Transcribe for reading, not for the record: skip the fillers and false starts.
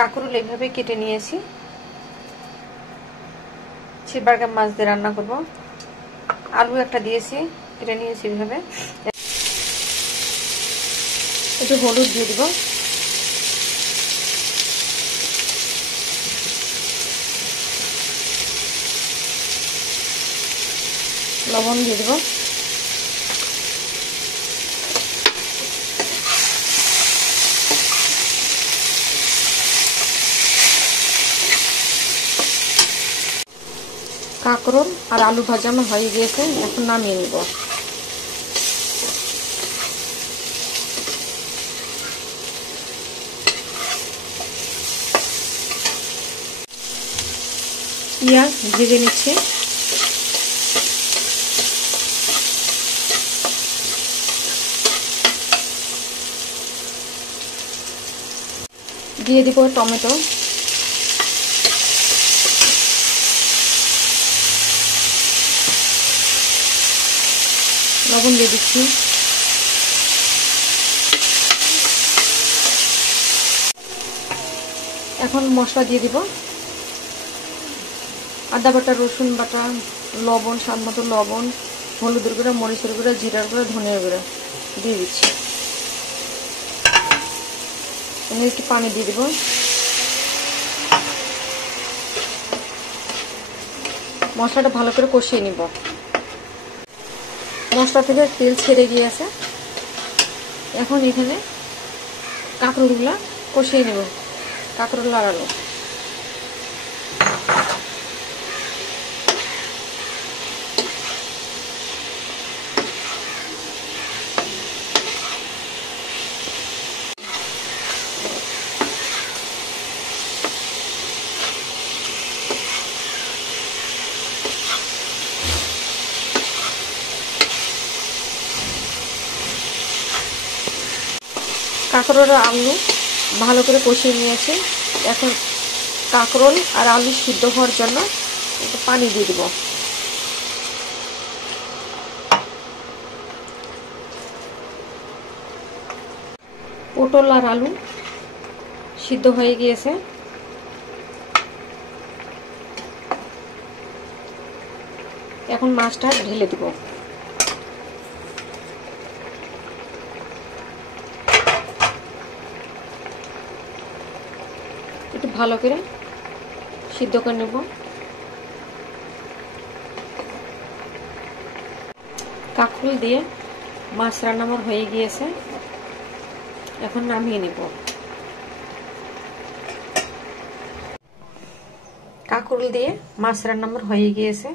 কাঁকরোল এইভাবে কেটে নিয়েছি, চিবারগাম মাছ দিয়ে রান্না করব। আলু একটা দিয়েছি, কেটে নিয়েছি এইভাবে। একটু হলুদ দিয়ে দিব, লবণ দিয়ে দিব, কাঁকরোল আর আলু ভাজা আমার হয়ে গিয়েছে, এখন নামিয়ে নিব। পেঁয়াজ ভেজে নিচ্ছি, দিয়ে দিব টমেটো, লবণ দিয়ে দিচ্ছি, এখন মশলা দিয়ে দিব। আদা বাটা, রসুন বাটা, লবণ, স্বাদ মতো লবণ, হলুদের গুঁড়া, মরিচের গুঁড়া, জিরার গুঁড়া, ধনিয়ার গুঁড়া দিয়ে দিচ্ছি। একটু পানি দিয়ে দিব। মশলাটা ভালো করে কষিয়ে নিব। মশলা থেকে তেল ছেড়ে গিয়েছে, এখন এখানে কাঁকরোলগুলা কষিয়ে নেব। কাঁকরোল আর আলু কাঁকরোল আর আলু ভালো করে কষিয়ে নিয়েছি। এখন কাঁকরোল আর আলু সিদ্ধ হওয়ার জন্য একটু পানি দিয়ে দিব। পটল আর আলু সিদ্ধ হয়ে গিয়েছে, এখন মাছটা ঢেলে দিব। একটু ভালো করে সিদ্ধ করে নেব। কাঁকরোল দিয়ে মাছ রান্না আমার হয়ে গিয়েছে, এখন নামিয়ে নেব। কাঁকরোল দিয়ে মাছ রান্না আমার হয়ে গিয়েছে।